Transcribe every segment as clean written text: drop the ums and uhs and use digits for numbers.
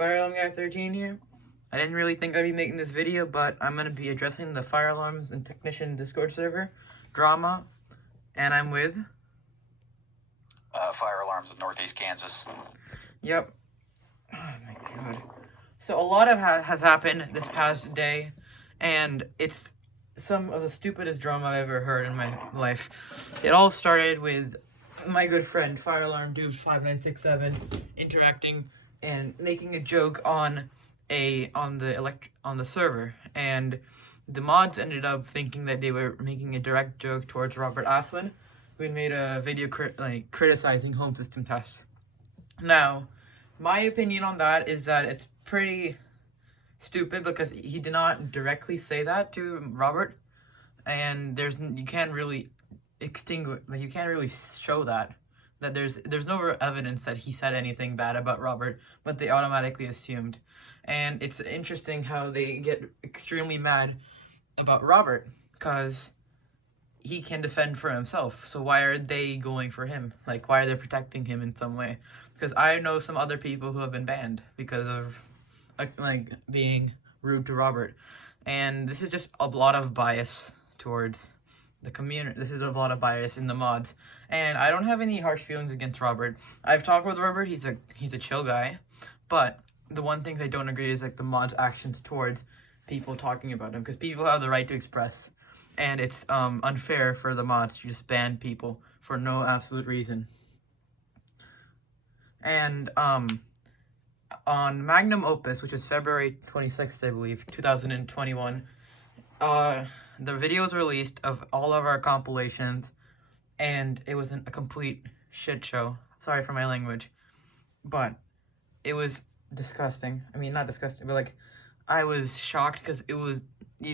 Fire Alarm Guy 13 here. I didn't really think I'd be making this video, but I'm going to be addressing the Fire Alarms and Technician Discord server drama, and I'm with... Fire Alarms of Northeast Kansas. Yep. Oh my god. So a lot has happened this past day, and it's some of the stupidest drama I've ever heard in my life. It all started with my good friend Fire Alarm Dude 5967 interacting and making a joke on the server, and the mods ended up thinking that they were making a direct joke towards Robert Aswin, who had made a video criticizing home system tests. Now, my opinion on that is that it's pretty stupid because he did not directly say that to Robert, and you can't really show that there's no evidence that he said anything bad about Robert, but they automatically assumed. And it's interesting how they get extremely mad about Robert because he can defend for himself. So why are they going for him? Like, why are they protecting him in some way? Because I know some other people who have been banned because of being rude to Robert. And this is just a lot of bias towards the community. This is a lot of bias in the mods. And I don't have any harsh feelings against Robert. I've talked with Robert. He's a chill guy. But the one thing I don't agree is the mods' actions towards people talking about him, because people have the right to express, and it's unfair for the mods to just ban people for no absolute reason. And on Magnum Opus, which is February 26th, I believe, 2021, the video was released of all of our compilations, and it was a complete shit show. Sorry for my language, but it was disgusting. I mean, not disgusting, but I was shocked because you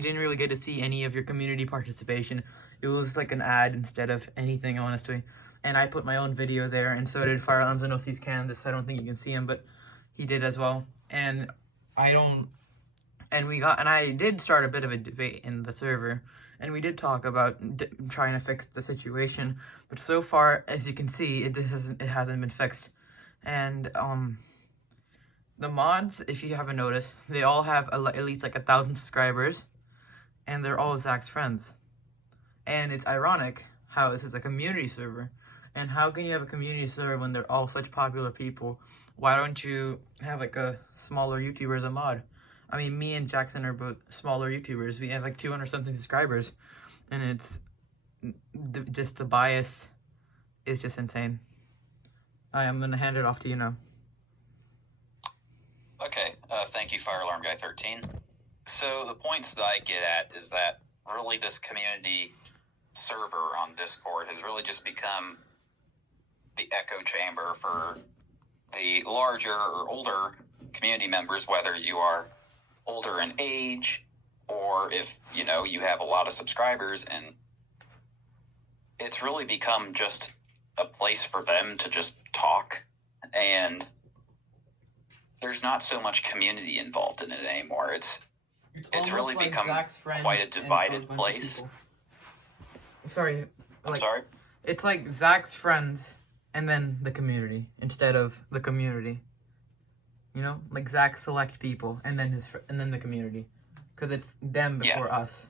didn't really get to see any of your community participation. It was like an ad instead of anything, honestly. And I put my own video there, and so did Fire Alarms in Northeast Kansas. I don't think you can see him, but he did as well. And I did start a bit of a debate in the server, and we did talk about trying to fix the situation. But so far, as you can see, it hasn't been fixed. And the mods, if you haven't noticed, they all have at least 1,000 subscribers, and they're all Zach's friends. And it's ironic how this is a community server, and how can you have a community server when they're all such popular people? Why don't you have a smaller YouTuber as a mod? I mean, me and Jackson are both smaller YouTubers. We have 200 something subscribers, and it's just the bias is just insane. I'm gonna hand it off to you now. Okay, thank you, Fire Alarm Guy 13. So the points that I get at is that really this community server on Discord has really just become the echo chamber for the larger or older community members, whether you are older in age or if, you have a lot of subscribers, and it's really become just a place for them to just talk, and there's not so much community involved in it anymore. It's really become quite a divided place. Sorry. I'm sorry? It's like Zach's friends and then the community instead of the community. Zach select people and then the community, because it's them before us.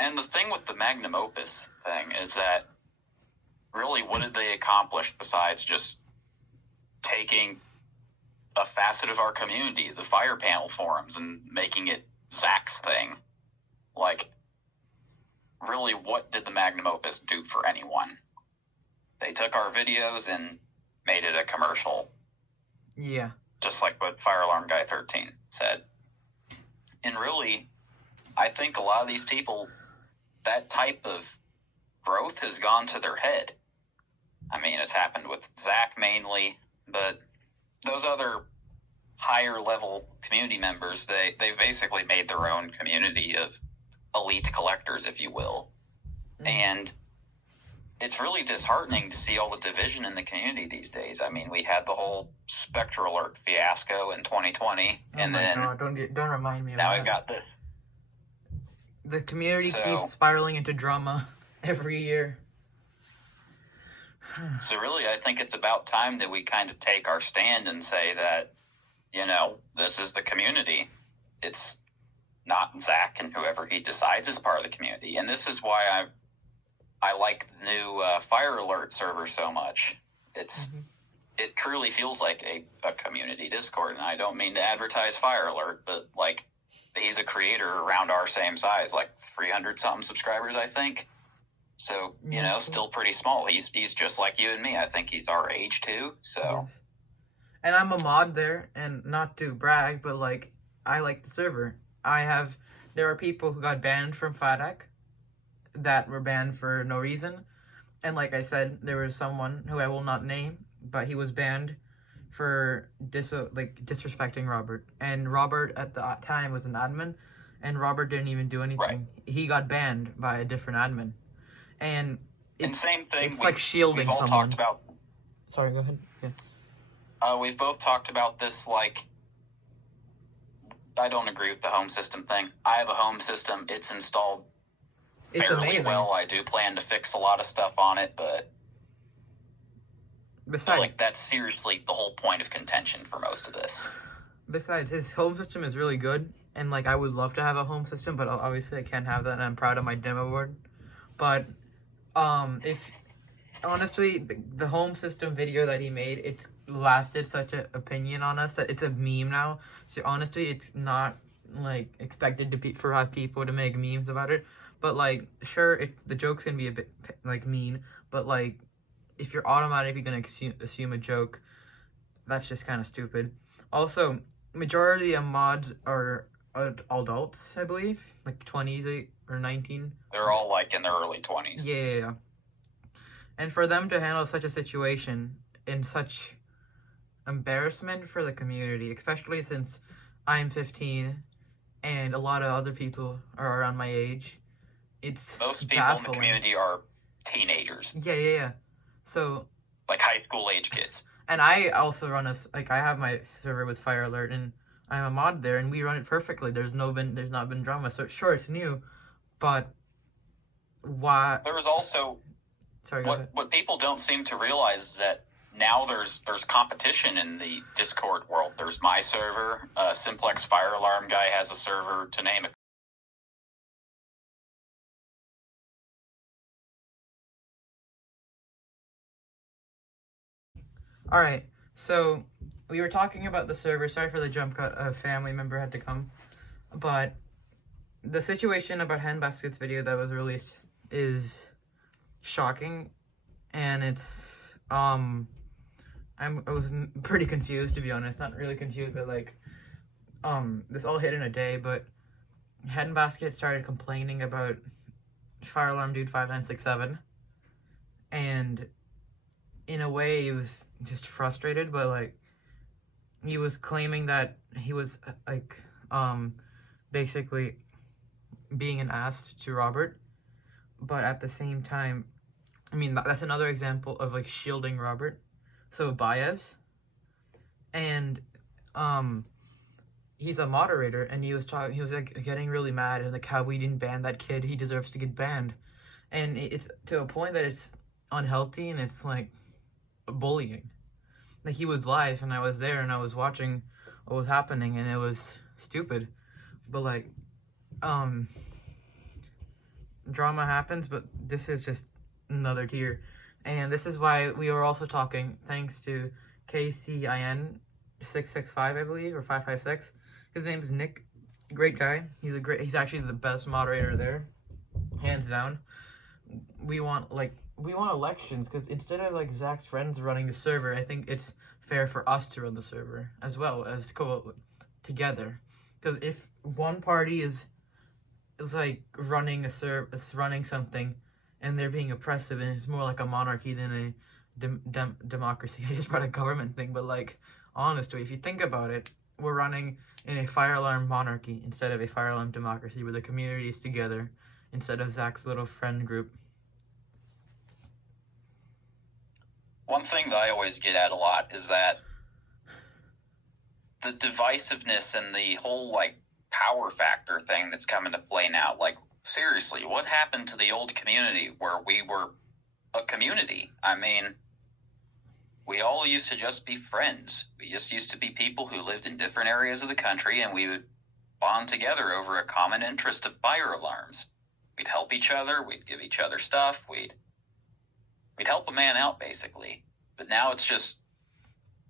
And the thing with the Magnum Opus thing is that really what did they accomplish besides just taking a facet of our community, the fire panel forums, and making it Zach's thing? Really, what did the Magnum Opus do for anyone? They took our videos and made it a commercial. Yeah. Just like what Fire Alarm Guy 13 said. And really, I think a lot of these people, that type of growth has gone to their head. I mean, it's happened with Zach mainly, but those other higher level community members, they've basically made their own community of elite collectors, if you will. Mm-hmm. And it's really disheartening to see all the division in the community these days. I mean, we had the whole Spectral Alert fiasco in 2020, and then God, don't remind me of now that. we've got this. The community keeps spiraling into drama every year. So really, I think it's about time that we kind of take our stand and say that, this is the community. It's not Zach and whoever he decides is part of the community. And this is why I like the new Fire Alert server so much. It truly feels like a community Discord, and I don't mean to advertise Fire Alert, but like he's a creator around our same size, like 300 something subscribers, I think. So still pretty small. He's just like you and me. I think he's our age too. So, Yes. And I'm a mod there, and not to brag, but like I like the server. There are people who got banned from FATAC that were banned for no reason, and like I said, there was someone who I will not name, but he was banned for disrespecting Robert. And Robert at the time was an admin, and Robert didn't even do anything. Right. He got banned by a different admin, and same thing. It's like shielding we've all someone. Talked about. Sorry, go ahead. Yeah. We've both talked about this. Like, I don't agree with the home system thing. I have a home system. It's installed fairly amazing. well. I do plan to fix a lot of stuff on it, but Besides, that's seriously the whole point of contention for most of this. Besides, his home system is really good, and like I would love to have a home system, but obviously I can't have that, and I'm proud of my demo board. But if honestly, the home system video that he made, it's lasted such an opinion on us that it's a meme now. So honestly, it's not like expected to be have people to make memes about it. But like, sure, the jokes can be a bit like mean, but like, if you're automatically gonna assume a joke, that's just kind of stupid. Also, majority of mods are adults, I believe, like 20s or 19. They're all like in their early 20s. Yeah. And for them to handle such a situation in such embarrassment for the community, especially since I'm 15 and a lot of other people are around my age, it's most people baffling. In the community are teenagers. Yeah. So like high school age kids. And I also run I have my server with Fire Alert, and I'm a mod there, and we run it perfectly. There's not been drama. So sure, it's new, but why? There was also what people don't seem to realize is that now there's competition in the Discord world. There's my server, Simplex Fire Alarm Guy has a server, to name a. All right, so we were talking about the server. Sorry for the jump cut. A family member had to come, but the situation about Handbasket's video that was released is shocking, and it's I was pretty confused, to be honest. Not really confused, but like this all hit in a day. But Handbasket started complaining about Fire Alarm Dude 5967, and in a way he was just frustrated, but like he was claiming that he was like basically being an ass to Robert, but at the same time, I mean, that's another example of like shielding Robert, so bias. And he's a moderator, and he was like getting really mad, and like how we didn't ban that kid, he deserves to get banned. And it's to a point that it's unhealthy, and it's like bullying. Like, he was live, and I was there, and I was watching what was happening, and it was stupid. But like drama happens, but this is just another tier. And this is why we were also talking, thanks to KCIN 665, I believe, or 556. His name is Nick. Great guy. He's actually the best moderator there, hands down. We want elections, because instead of like Zach's friends running the server, I think it's fair for us to run the server as well as together. Because if one party is like running running something, and they're being oppressive, and it's more like a monarchy than a democracy. I just brought a government thing, but like, honestly, if you think about it, we're running in a fire alarm monarchy instead of a fire alarm democracy, where the community is together instead of Zach's little friend group. One thing that I always get at a lot is that the divisiveness and the whole like power factor thing that's come into play now. Like, seriously, what happened to the old community where we were a community. I mean, we all used to just be friends. We just used to be people who lived in different areas of the country, and we would bond together over a common interest of fire alarms. We'd help each other. We'd give each other stuff. We'd help a man out, basically. But now it's just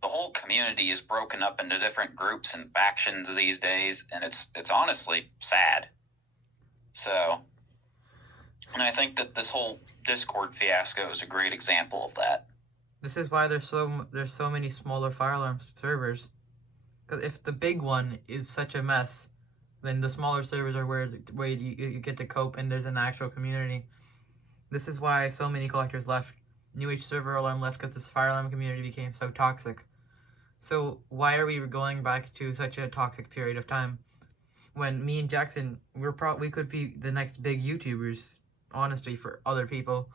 the whole community is broken up into different groups and factions these days, and it's honestly sad. So, and I think that this whole Discord fiasco is a great example of that. This is why there's so many smaller fire alarm servers. Because if the big one is such a mess, then the smaller servers are where you get to cope, and there's an actual community. This is why so many collectors left. New Age server alarm left because this fire alarm community became so toxic. So why are we going back to such a toxic period of time? When me and Jackson, we could be the next big YouTubers, honestly, for other people.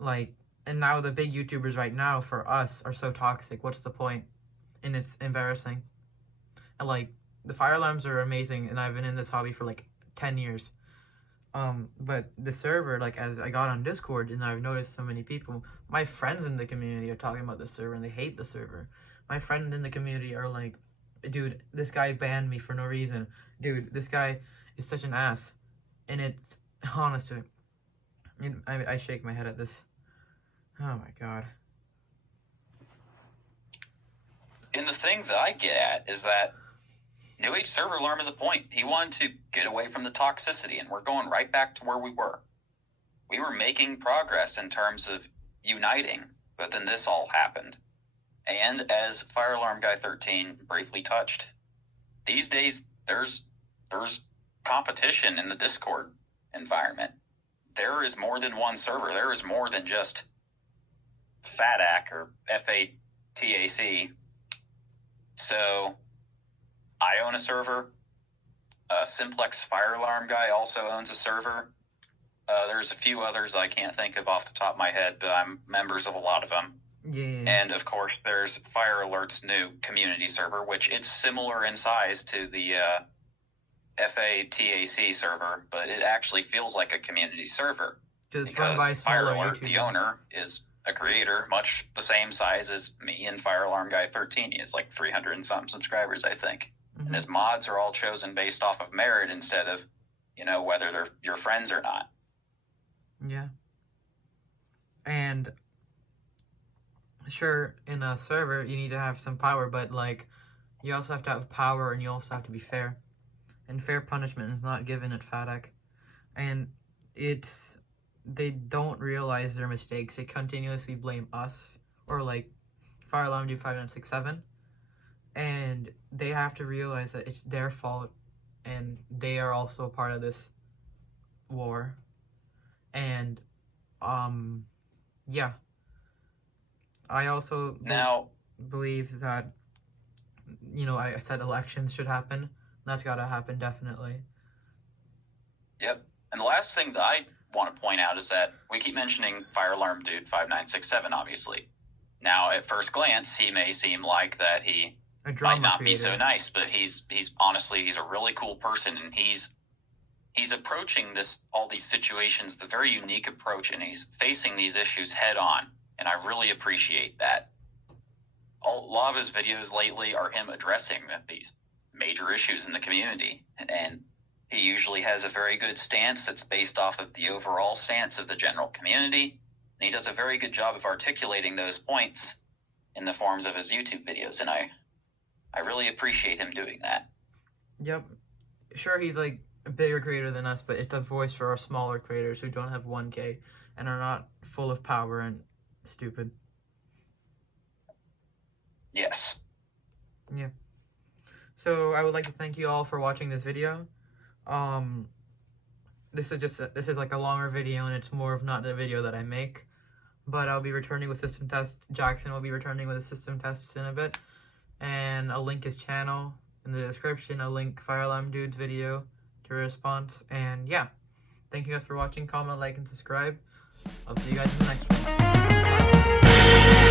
Like, and now the big YouTubers right now for us are so toxic. What's the point? And it's embarrassing. And like, the fire alarms are amazing, and I've been in this hobby for like 10 years. But the server, like, as I got on Discord and I've noticed so many people, my friends in the community are talking about the server and they hate the server. My friends in the community are like, dude, this guy banned me for no reason. Dude, this guy is such an ass. And it's, honestly, I shake my head at this. Oh my god. And the thing that I get at is that New Age server alarm is a point. He wanted to get away from the toxicity, and we're going right back to where we were. We were making progress in terms of uniting, but then this all happened. And as Fire Alarm Guy 13 briefly touched, these days there's competition in the Discord environment. There is more than one server. There is more than just FATAC or FATAC. So I own a server. Simplex Fire Alarm Guy also owns a server. There's a few others I can't think of off the top of my head, but I'm members of a lot of them. Yeah. And of course, there's Fire Alert's new community server, which it's similar in size to the FATAC server, but it actually feels like a community server. Just run by Fire smaller Alert, YouTubers. the owner, is a creator much the same size as me and Fire Alarm Guy 13. He has like 300 and some subscribers, I think. Mm-hmm. And his mods are all chosen based off of merit instead of, whether they're your friends or not. Yeah. And sure, in a server, you need to have some power, but, like, you also have to have power, and you also have to be fair. And fair punishment is not given at FATAC. And they don't realize their mistakes. They continuously blame us, or, like, Fire Alarm do 5967. And they have to realize that it's their fault, and they are also a part of this war. And, yeah. I also believe that, I said elections should happen. That's got to happen, definitely. Yep. And the last thing that I want to point out is that we keep mentioning Fire Alarm Dude 5967, obviously. Now, at first glance, he may seem like that he might not be so nice, but he's honestly, he's a really cool person, and he's approaching all these situations, the very unique approach, and he's facing these issues head on. And I really appreciate that. A lot of his videos lately are him addressing these major issues in the community. And he usually has a very good stance that's based off of the overall stance of the general community. And he does a very good job of articulating those points in the forms of his YouTube videos. And I really appreciate him doing that. Yep. Sure, he's like a bigger creator than us, but it's a voice for our smaller creators who don't have 1K and are not full of power and stupid. Yes. Yeah. So I would like to thank you all for watching this video. This is like a longer video, and it's more of not the video that I make. But I'll be returning with system tests. Jackson will be returning with a system tests in a bit. And I'll link his channel in the description. I'll link Fire Alarm Dude's video to response. And yeah. Thank you guys for watching. Comment, like, and subscribe. I'll see you guys in the next one. Bye.